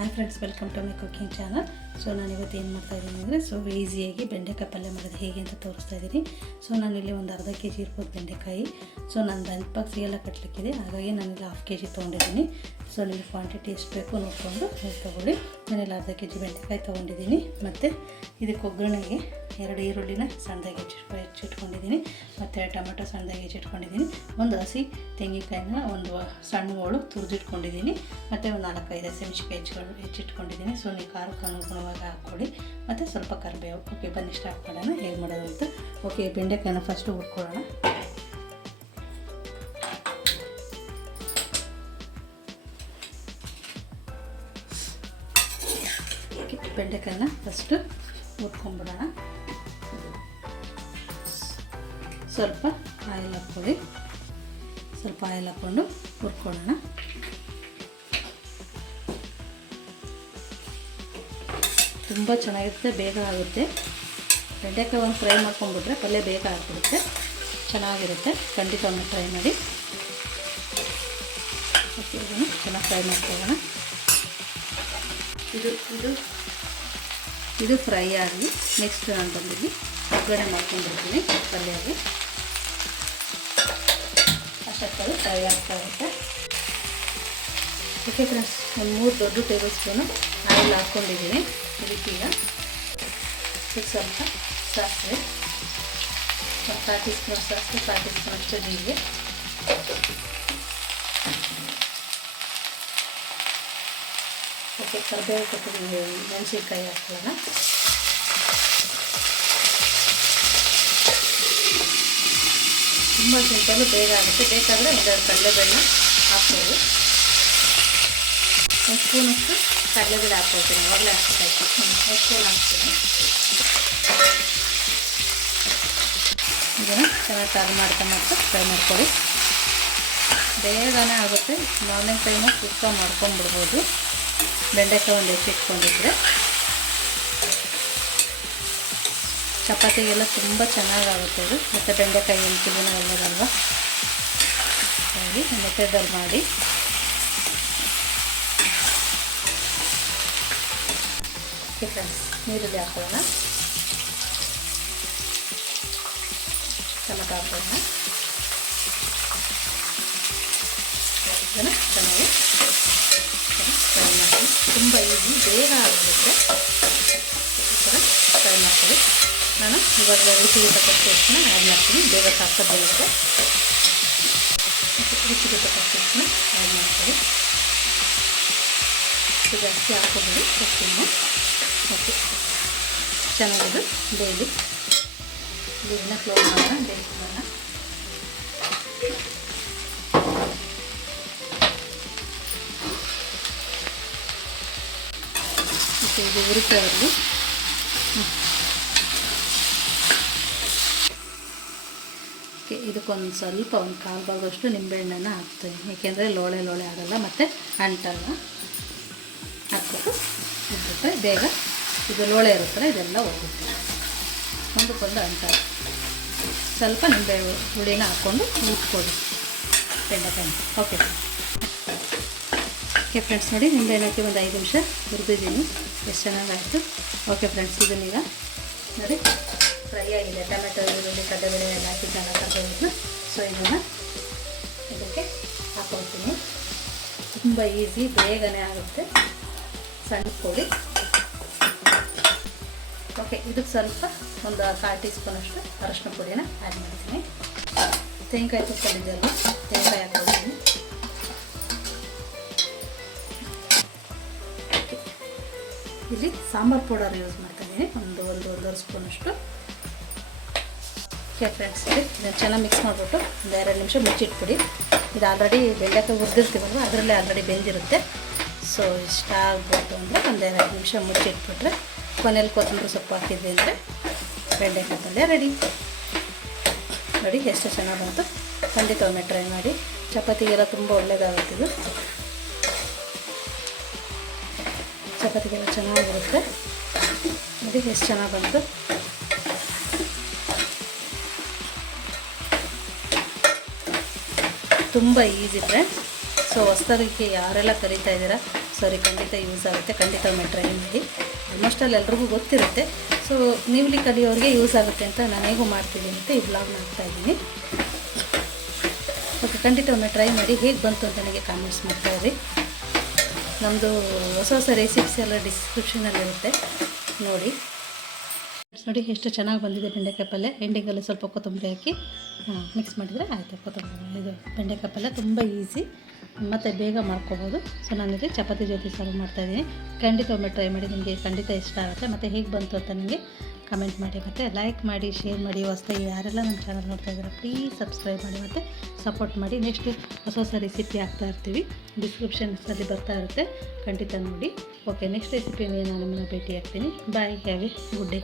Hi friends, welcome to my cooking channel. So ನಾನು ಇವತ್ತು ಏನು ಮಾಡ್ತಾಯಿದ್ದೀನಿ ಅಂದರೆ ಈಸಿಯಾಗಿ ಬೆಂಡೆಕಾಯಿ ಪಲ್ಯ ಮಾಡೋದು ಹೇಗೆ ಅಂತ ತೋರಿಸ್ತಾ ಇದ್ದೀನಿ. ಸೊ ನಾನಿಲ್ಲಿ ಒಂದು ಅರ್ಧ ಕೆ ಜಿ ಇರ್ಬೋದು ಬೆಂಡೆಕಾಯಿ. ಸೊ ನಾನು ಲಂಚ್ ಬಾಕ್ಸಿಗೆಲ್ಲ ಕಟ್ಟಲಿಕ್ಕಿದೆ, ಹಾಗಾಗಿ ನಾನಿಲ್ಲಿ ಹಾಫ್ ಕೆ ಜಿ ತೊಗೊಂಡಿದ್ದೀನಿ. ಸೊ ನಿಮಗೆ ಕ್ವಾಂಟಿಟಿ ಎಷ್ಟು ಬೇಕು ನೋಡಿಕೊಂಡು ತೊಗೊಳ್ಳಿ. ನಾನಿಲ್ಲಿ ಅರ್ಧ ಕೆ ಜಿ ಬೆಂಡೆಕಾಯಿ ತೊಗೊಂಡಿದ್ದೀನಿ. ಮತ್ತು ಇದಕ್ಕೆ ಒಗ್ಗರಣೆಗೆ 2 ಈರುಳ್ಳಿನ ಸಣ್ಣದಾಗಿ ಹೆಚ್ಚಿಟ್ಕೊಂಡಿದ್ದೀನಿ, ಮತ್ತು ಟೊಮೆಟೊ ಸಣ್ಣದಾಗಿ ಹೆಚ್ಚಿಟ್ಕೊಂಡಿದ್ದೀನಿ. ಒಂದು ಹಸಿ ತೆಂಗಿನಕಾಯಿನ ಒಂದು ಸಣ್ಣ ಹೋಳು ತುರಿದಿಟ್ಕೊಂಡಿದ್ದೀನಿ, ಮತ್ತು ಒಂದು 4-5 ಹಸಿಮೆಣಸಿನಕಾಯಿ ಹೆಚ್ಚಿಟ್ಕೊಂಡಿದ್ದೀನಿ. ಸೊ ನೀವು ಖಾರಕ್ಕೆ ಅನುಗುಣವಾಗಿ ಹಾಕ್ಕೊಳ್ಳಿ, ಮತ್ತು ಸ್ವಲ್ಪ ಕರಿಬೇವು. ಓಕೆ, ಬನ್ನಿ ಸ್ಟಾರ್ಟ್ ಮಾಡೋಣ ಹೇಗೆ ಮಾಡೋದು ಅಂತ. ಓಕೆ, ಬೆಂಡೆಕಾಯಿನ ಫಸ್ಟು ಹುರ್ಕೊಳ್ಳೋಣ. ಬೆಂಡೆಕಾಯಿನ ಫಸ್ಟು ಹುರ್ಕೊಂಡ್ಬಿಡೋಣ. ಸ್ವಲ್ಪ ಆಯಿಲ್ ಹಾಕ್ಕೊಳ್ಳಿ. ಸ್ವಲ್ಪ ಆಯಿಲ್ ಹಾಕ್ಕೊಂಡು ಹುರ್ಕೊಳ್ಳೋಣ. ತುಂಬ ಚೆನ್ನಾಗಿರುತ್ತೆ, ಬೇಗ ಆಗುತ್ತೆ. ಬೆಂಡೆಕಾಯಿ ಒಂದು ಫ್ರೈ ಮಾಡ್ಕೊಂಡ್ಬಿಟ್ರೆ ಪಲ್ಯ ಬೇಗ ಆಗಿಬಿಡುತ್ತೆ, ಚೆನ್ನಾಗಿರುತ್ತೆ. ಖಂಡಿತ ಒಂದು ಫ್ರೈ ಮಾಡಿ. ಓಕೆ, ಇದನ್ನು ಚೆನ್ನಾಗಿ ಫ್ರೈ ಮಾಡ್ಕೊಳ್ಳೋಣ. ಇದು ಫ್ರೈ ಆಗಿ ನೆಕ್ಸ್ಟ್ ನಾನು ಬಂದಿದ್ದು ಒಗ್ಗರಣೆ ಮಾಡ್ಕೊಂಡಿರ್ತೀನಿ ಪಲ್ಯಗೆ. ಅಷ್ಟೊತ್ತಲ್ಲಿ ಫ್ರೈ ಆಗ್ತಾ ಇರುತ್ತೆ. ಓಕೆ ಫ್ರೆಂಡ್ಸ್, ಒಂದು 3 ದೊಡ್ಡ ಟೇಬಲ್ ಸ್ಪೂನು ಆಯಿಲ್ ಹಾಕ್ಕೊಂಡಿದ್ದೀನಿ. ಇದಕ್ಕೀಗ ಸ್ವಲ್ಪ ಸಾಸಿವೆ, 1 ಟೀ ಸ್ಪೂನ್ ಸಾಸಿವೆ, 1 ಟೀ ಸ್ಪೂನ್ ಅಷ್ಟು ಜೀರಿಗೆ, ಓಕೆ, ಕರಿಬೇವು ಕೊತ್ತಂಬರಿ, ಮೆಣಸಿನ್ಕಾಯಿ ಹಾಕೋಣ. ತುಂಬ ಸಿಂಪಲ್ಲು, ಬೇಗ ಆಗುತ್ತೆ. ಬೇಕಾದರೆ 2 ಕಡಲೆಬೇಳೆ ಹಾಕ್ಬೋದು. 1 ಸ್ಪೂನಷ್ಟು ಕಡಲೆಬೇಳೆ ಹಾಕ್ಕೊಳ್ತೀನಿ, ಅವಾಗಲೇ ಹಾಕ್ತಾಯಿತ್ತು. 1 ಸ್ಪೂನ್ ಹಾಕ್ತೀನಿ. ಇದನ್ನು ಚೆನ್ನಾಗಿ ಟರ್ನ್ ಮಾಡ್ತಾ ಫ್ರೈ ಮಾಡ್ಕೊಳ್ಳಿ. ಬೇಗನೆ ಆಗುತ್ತೆ. ಮಾರ್ನಿಂಗ್ ಟೈಮು ಕುಕ್ಕ ಮಾಡ್ಕೊಂಡ್ಬಿಡ್ಬೋದು. ಬೆಂಡೆಕಾಯಿ ಒಂದು ಹೆಚ್ಚಿಟ್ಕೊಂಡಿದ್ರೆ ಚಪಾತಿಗೆಲ್ಲ ತುಂಬ ಚೆನ್ನಾಗಾಗುತ್ತೆ ಇದು. ಮತ್ತು ಬೆಂಡೆಕಾಯಿ ಹೆಲ್ತಿಗೂ ಒಳ್ಳೆಯದಲ್ವ. ಹಾಗಾಗಿ ಮೆಥಡಲ್ಲಿ ಮಾಡಿ. ಓಕೆ ಫ್ರೆಂಡ್ಸ್, ನೀರುಳ್ಳಿ ಹಾಕೋಣ. ಟೊಮೆಟೊ ಹಾಕೋಣ. ಇದನ್ನು ಚೆನ್ನಾಗಿ ಫ್ರೈ ಮಾಡಿ. ತುಂಬ ಈಸಿ, ಬೇಗ ಆಗಿಬಿಡುತ್ತೆ. ಈ ಥರ ಫ್ರೈ ಮಾಡ್ಕೊಳ್ಳಿ. ನಾನು ಇವಾಗ ರುಚಿಗೆ ತಕ್ಕಷ್ಟು ಎಷ್ಟನ್ನ ಆ್ಯಡ್ ಮಾಡ್ತೀನಿ. ಬೇಗ ಸಾಕು ಬರುತ್ತೆ. ರುಚಿಗೆ ತಕ್ಕಷ್ಟು ಎಷ್ಟನ್ನ ಆ್ಯಡ್ ಮಾಡ್ಕೊಳ್ಳಿ. ಜಾಸ್ತಿ ಹಾಕೋಬೇಡಿ ಎಷ್ಟನ್ನು. ಓಕೆ, ಚೆನ್ನಾಗಿದ್ದು ಬೇಯಲಿ. ಇದನ್ನ ಕ್ಲೋಸ್ ಮಾಡೋಣ, ಬೇಯಿಸೋಣ. ಇದು ಹುರಿತಾಯಿರಲಿ. ಓಕೆ, ಇದಕ್ಕೊಂದು ಸ್ವಲ್ಪ ಒಂದು 1/4 ಭಾಗದಷ್ಟು ನಿಂಬೆಹಣ್ಣನ್ನು ಹಾಕ್ತೀನಿ, ಏಕೆಂದರೆ ಲೋಳೆ ಆಗೋಲ್ಲ ಮತ್ತು ಅಂಟಲ್ಲ. ಹಾಕ್ಬಿಟ್ಟು ಇಟ್ಬಿಟ್ರೆ ಬೇಗ ಇದು ಲೋಳೆ ಇರುತ್ತಲ್ಲ ಇದೆಲ್ಲ ಹೋಗುತ್ತೆ, ಒಂದಕ್ಕೊಂದು ಅಂಟಲ್ಲ. ಸ್ವಲ್ಪ ನಿಂಬೆ ಹುಳಿನ ಹಾಕ್ಕೊಂಡು ಉಟ್ಕೊಳ್ಳಿ ಬೆಂಡೆಕಾಯಿ. ಓಕೆ ಫ್ರೆಂಡ್ಸ್, ನೋಡಿ ನಿಂಬೆಹಣ್ಣಕ್ಕೆ ಒಂದು 5 ನಿಮಿಷ ಹುರಿದಿದ್ದೀನಿ. ಎಷ್ಟು ಚೆನ್ನಾಗಾಯಿತು. ಓಕೆ ಫ್ರೆಂಡ್ಸ್, ಇದನ್ನೀಗ ನೋಡಿ ಫ್ರೈ ಆಗಿದೆ. ಟೊಮೆಟೊ, ಈರುಳ್ಳಿ, ಕಡಲೆಬೇಳೆ ಎಲ್ಲ ಹಾಕಿದ್ದೆಲ್ಲ ಕರಿಬೇವು. ಸೊ ಇದನ್ನು ಇದಕ್ಕೆ ಹಾಕ್ಕೊಳ್ತೀನಿ. ತುಂಬ ಈಸಿ, ಬೇಗನೆ ಆಗುತ್ತೆ. ಸಣ್ಣ ಪುಡಿ. ಓಕೆ, ಇದಕ್ಕೆ ಸ್ವಲ್ಪ ಒಂದು 1/4 ಟೀ ಸ್ಪೂನಷ್ಟು ಅರಶಿನ ಪುಡಿನ ಆ್ಯಡ್ ಮಾಡ್ತೀನಿ. ತೆಂಗಿನಕಾಯಿ ತುರ್ಕೊಂಡಿದ್ದೆಲ್ಲ ತೆಂಗಿನಕಾಯಿ ಹಾಕ್ಕೊಳ್ತೀನಿ. ಇಲ್ಲಿ ಸಾಂಬಾರು ಪೌಡರ್ ಯೂಸ್ ಮಾಡ್ತಾಯಿದ್ದೀನಿ, ಒಂದೂವರೆ ಸ್ಪೂನಷ್ಟು. ಓಕೆ ಫ್ರೆಂಡ್ಸ್, ಇದನ್ನು ಚೆನ್ನಾಗಿ ಮಿಕ್ಸ್ ಮಾಡಿಬಿಟ್ಟು ಒಂದು 2 ನಿಮಿಷ ಮುಚ್ಚಿಟ್ಬಿಡಿ. ಇದು ಆಲ್ರೆಡಿ ಬೆಂಡೆಕಾಯಿ ಹುರಿದಿರ್ತೀವಲ್ವ, ಅದರಲ್ಲೇ ಆಲ್ರೆಡಿ ಬೆಂದಿರುತ್ತೆ. ಸೊ ಇಷ್ಟ ಆಗ್ಬೋದು ಅಂದರೆ ಒಂದು 2 ನಿಮಿಷ ಮುಚ್ಚಿಟ್ಬಿಟ್ರೆ ಕೊನೆಯಲ್ಲಿ ಕೊತ್ತಂಬರಿ ಸೊಪ್ಪು ಹಾಕಿದ್ವಿ ಅಂದರೆ ಬೆಂಡೆಕಾಯಿ ಪಲ್ಯ ರೆಡಿ. ನೋಡಿ ಎಷ್ಟು ಚೆನ್ನಾಗಿ ಬಂತು. ಖಂಡಿತ ಒಮ್ಮೆ ಟ್ರೈ ಮಾಡಿ. ಚಪಾತಿಗೆಲ್ಲ ತುಂಬ ಒಳ್ಳೆಯದಾಗುತ್ತಿದ್ದು, ಚಪಾತಿಗೆಲ್ಲ ಚೆನ್ನಾಗಿರುತ್ತೆ. ನೋಡಿ ಎಷ್ಟು ಚೆನ್ನಾಗಿ ಬಂತು. ತುಂಬ ಈಸಿ ಫ್ರೆಂಡ್ಸ್. ಸೊ ಹೊಸದಾಗಿ ಯಾರೆಲ್ಲ ಕಲಿತಾ ಇದ್ದೀರಾ, ಸಾರಿ ಖಂಡಿತ ಯೂಸ್ ಆಗುತ್ತೆ. ಖಂಡಿತ ಒಮ್ಮೆ ಟ್ರೈ ಮಾಡಿ. ಆಲ್ಮೋಸ್ಟ್ ಅಲ್ಲಿ ಎಲ್ರಿಗೂ ಗೊತ್ತಿರುತ್ತೆ. ಸೊ ನೀವ್ಲಿ ಕಲಿಯೋರಿಗೆ ಯೂಸ್ ಆಗುತ್ತೆ ಅಂತ ನಾನು ಹೇಗೂ ಮಾಡ್ತೀನಿ ಅಂತ ಈ ವ್ಲಾಗ್ನ ಹಾಕ್ತಾಯಿದ್ದೀನಿ. ಓಕೆ, ಖಂಡಿತ ಒಮ್ಮೆ ಟ್ರೈ ಮಾಡಿ. ಹೇಗೆ ಬಂತು ಅಂತ ನನಗೆ ಕಾಮೆಂಟ್ಸ್ ಮಾಡ್ತಾಯಿರಿ. ನಮ್ಮದು ಹೊಸ ಹೊಸ ರೆಸಿಪೀಸ್ ಎಲ್ಲ ಡಿಸ್ಕ್ರಿಪ್ಷನಲ್ಲಿರುತ್ತೆ, ನೋಡಿ. ನೋಡಿ ಎಷ್ಟು ಚೆನ್ನಾಗಿ ಬಂದಿದೆ ಬೆಂಡೆಕಾಯಿ ಪಲ್ಯ. ಎಂಡಿಂಗಲ್ಲಿ ಸ್ವಲ್ಪ ಕೊತ್ತಂಬರಿ ಹಾಕಿ ಮಿಕ್ಸ್ ಮಾಡಿದರೆ ಆಯಿತು. ಕೊತ್ತಂಬರಿ ಇದು ಬೆಂಡೆಕಾಯಿ ಪಲ್ಯ ತುಂಬ ಈಸಿ ಮತ್ತು ಬೇಗ ಮಾಡ್ಕೋಬೋದು. ಸೊ ನಾನಿಲ್ಲಿ ಚಪಾತಿ ಜೊತೆ ಸರ್ವ್ ಮಾಡ್ತಾಯಿದ್ದೀನಿ. ಖಂಡಿತ ಒಮ್ಮೆ ಟ್ರೈ ಮಾಡಿ, ನಿಮಗೆ ಖಂಡಿತ ಇಷ್ಟ ಆಗುತ್ತೆ. ಮತ್ತು ಹೇಗೆ ಬಂತು ಅಂತ ನನಗೆ ಕಮೆಂಟ್ ಮಾಡಿ, ಮತ್ತು ಲೈಕ್ ಮಾಡಿ, ಶೇರ್ ಮಾಡಿ. ಹೊಸದಾಗಿ ಯಾರೆಲ್ಲ ನಮ್ಮ ಚಾನಲ್ ನೋಡ್ತಾ ಇದ್ದಾರೆ ಪ್ಲೀಸ್ ಸಬ್ಸ್ಕ್ರೈಬ್ ಮಾಡಿ ಮತ್ತು ಸಪೋರ್ಟ್ ಮಾಡಿ. ನೆಕ್ಸ್ಟ್ ಹೊಸ ಹೊಸ ರೆಸಿಪಿ ಹಾಕ್ತಾ ಇರ್ತೀವಿ, ಡಿಸ್ಕ್ರಿಪ್ಷನ್ಸಲ್ಲಿ ಬರ್ತಾ ಇರುತ್ತೆ, ಖಂಡಿತ ನೋಡಿ. ಓಕೆ, ನೆಕ್ಸ್ಟ್ ರೆಸಿಪಿಯಲ್ಲಿ ನಾನು ನಿಮ್ಮನ್ನು ಭೇಟಿ ಆಗ್ತೀನಿ. ಬಾಯ್, ಹ್ಯಾವ್ ಎ ಗುಡ್ ಡೇ.